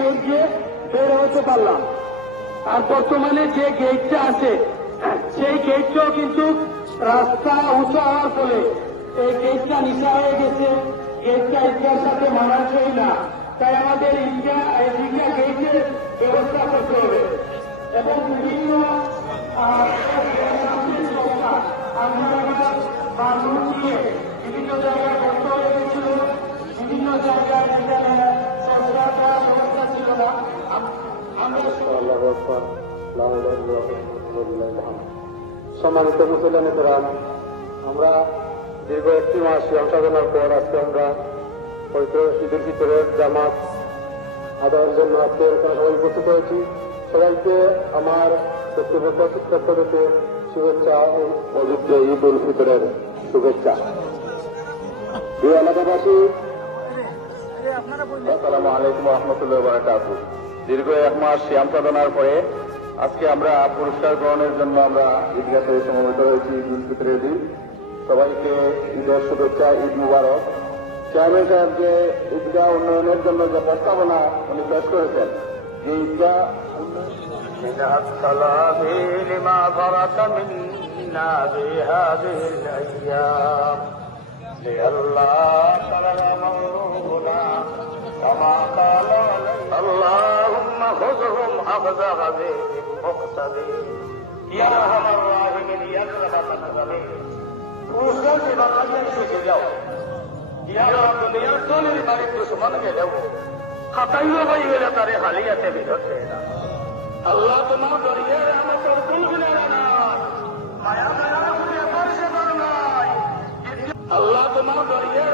Gate দিয়ে বের হতে পারলাম। আর বর্তমানে যে গেটটা আছে সেই গেটটাও কিন্তু রাস্তা উঁচু হওয়ার ফলে এই গেটটা নিচা হয়ে গেছে, গেটটা ঈদগার সাথে মানানসই না। তাই আমাদের ঈদগাহ গেটের ব্যবস্থা করতে হবে এবং বিভিন্ন বিভিন্ন জায়গায় বন্ধ হয়ে গেছিল, বিভিন্ন জায়গায় সরকার দেওয়ার ব্যবস্থা ছিল না। সম্মানিত মুসলিমেরা, আমরা দীর্ঘ একটি মাস সংশোধনের পর আজকে আমরা পবিত্র ঈদুল ফিতরের জামাত আদায়ের জন্য আজকে এখানে সবাই উপস্থিত হয়েছি। সবাইকে আমার ব্যক্তিগত পক্ষ থেকে শুভেচ্ছা ও পবিত্র ঈদ উল ফিতরের শুভেচ্ছা। প্রিয় এলাকাবাসী, আসসালামু আলাইকুম রহমতুল্লাহ বারাকাতুহু। দীর্ঘ এক মাস সিয়াম সাধনার পরে আজকে আমরা পুরস্কার গ্রহণের জন্য আমরা ঈদগাহে সমবেত হয়েছি ঈদ উল ফিতরের দিন। সবাইকে ঈদের শুভেচ্ছা, ঈদ মুবারক। চেয়ারম্যান সাহেব যে ঈদগাহ উন্নয়নের জন্য যে প্রস্তাবনা উনি পেশ করেছেন, যে ঈদগাহ اللهم خذهم أخذ غزير مقتدر يا أرحم الراحمين يا أكرم الأكرمين পুরস্কার সে বাংলাদেশে শিখে যাও, দুনিয়ার দলের বাড়ির দুশ্মনকে দেব, খাতাইও হয়ে গেলে তারে হালিয়াতে বিরতে না। আল্লাহ তোমার দরিয়ে আমাদের বুঝলে না, মায়া মায়া করে পরিষেবার নাই। আল্লাহ তোমার দরিয়ে